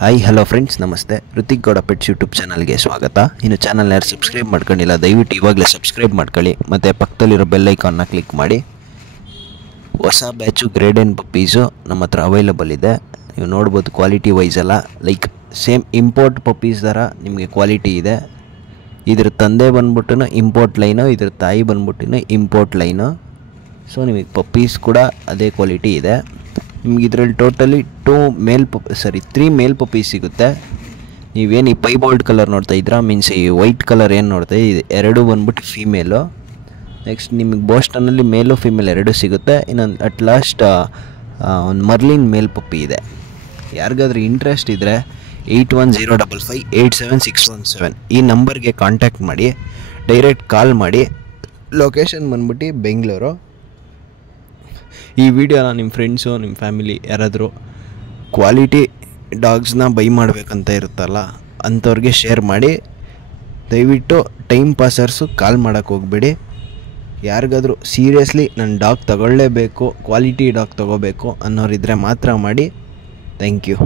Hi hello friends, ನಮಸ್ತೆ. Hrithik Gowda pets YouTube ಚಾನಲ್ಗೆ ಸ್ವಾಗತ. ಇನ್ನು ಚಾನಲ್ನ ಯಾರು ಸಬ್ಸ್ಕ್ರೈಬ್ ಮಾಡ್ಕೊಂಡಿಲ್ಲ ದಯವಿಟ್ಟು ಇವಾಗಲೇ ಸಬ್ಸ್ಕ್ರೈಬ್ ಮಾಡ್ಕೊಳ್ಳಿ ಮತ್ತು ಪಕ್ಕದಲ್ಲಿರೋ ಬೆಲ್ ಐಕಾನ್ನ ಕ್ಲಿಕ್ ಮಾಡಿ. ಹೊಸ ಬ್ಯಾಚು ಗ್ರೇಡ್ ಎನ್ ಪಪ್ಪೀಸು ನಮ್ಮ ಹತ್ರ ಅವೈಲಬಲ್ ಇದೆ. ನೀವು ನೋಡ್ಬೋದು, ಕ್ವಾಲಿಟಿ ವೈಸ್ ಎಲ್ಲ ಲೈಕ್ ಸೇಮ್ ಇಂಪೋರ್ಟ್ ಪಪ್ಪೀಸ್ ಥರ ನಿಮಗೆ ಕ್ವಾಲಿಟಿ ಇದೆ. ಇದ್ರ ತಂದೆ ಬಂದ್ಬಿಟ್ಟು ಇಂಪೋರ್ಟ್ ಲೈನು, ಇದ್ರ ತಾಯಿ ಬಂದ್ಬಿಟ್ಟು ಇಂಪೋರ್ಟ್ ಲೈನು. ಸೊ ನಿಮಗೆ ಪಪ್ಪೀಸ್ ಕೂಡ ಅದೇ ಕ್ವಾಲಿಟಿ ಇದೆ. ನಿಮ್ಗೆ ಇದರಲ್ಲಿ ಟೋಟಲಿ 3 ಮೇಲ್ ಪಪ್ಪೀಸ್ ಸಿಗುತ್ತೆ. ನೀವೇನು ಈ ಪೈಬೋಲ್ಡ್ ಕಲರ್ ನೋಡ್ತಾ ಇದ್ದೀರಾ, ಮೀನ್ಸ್ ಈ ವೈಟ್ ಕಲರ್ ಏನು ನೋಡ್ತಾ ಇದು ಎರಡು ಬಂದ್ಬಿಟ್ಟು ಫೀಮೇಲು. ನೆಕ್ಸ್ಟ್ ನಿಮಗೆ ಬೋಸ್ಟನ್ನಲ್ಲಿ ಮೇಲು ಫೀಮೇಲ್ ಎರಡು ಸಿಗುತ್ತೆ. ಇನ್ನೊಂದು ಅಟ್ ಲಾಸ್ಟ್ ಒಂದು ಮರ್ಲಿನ್ ಮೇಲ್ ಪಪ್ಪಿ ಇದೆ. ಯಾರಿಗಾದ್ರೂ ಇಂಟ್ರೆಸ್ಟ್ ಇದ್ದರೆ 8105587617 ಈ ನಂಬರ್ಗೆ ಕಾಂಟ್ಯಾಕ್ಟ್ ಮಾಡಿ, ಡೈರೆಕ್ಟ್ ಕಾಲ್ ಮಾಡಿ. ಲೊಕೇಶನ್ ಬಂದ್ಬಿಟ್ಟು ಬೆಂಗಳೂರು. ಈ ವಿಡಿಯೋನ ನಿಮ್ಮ ಫ್ರೆಂಡ್ಸು, ನಿಮ್ಮ ಫ್ಯಾಮಿಲಿ ಯಾರಾದರೂ ಕ್ವಾಲಿಟಿ ಡಾಗ್ಸ್ನ ಬೈ ಮಾಡಬೇಕಂತ ಇರುತ್ತಲ್ಲ ಅಂಥವ್ರಿಗೆ ಶೇರ್ ಮಾಡಿ. ದಯವಿಟ್ಟು ಟೈಮ್ ಪಾಸರ್ಸು ಕಾಲ್ ಮಾಡೋಕ್ಕೆ ಹೋಗಬೇಡಿ. ಯಾರಿಗಾದರೂ ಸೀರಿಯಸ್ಲಿ ನನ್ನ ಡಾಗ್ ತಗೊಳ್ಳೇಬೇಕು, ಕ್ವಾಲಿಟಿ ಡಾಗ್ ತೊಗೋಬೇಕು ಅನ್ನೋರಿದ್ದರೆ ಮಾತ್ರ ಮಾಡಿ. Thank you.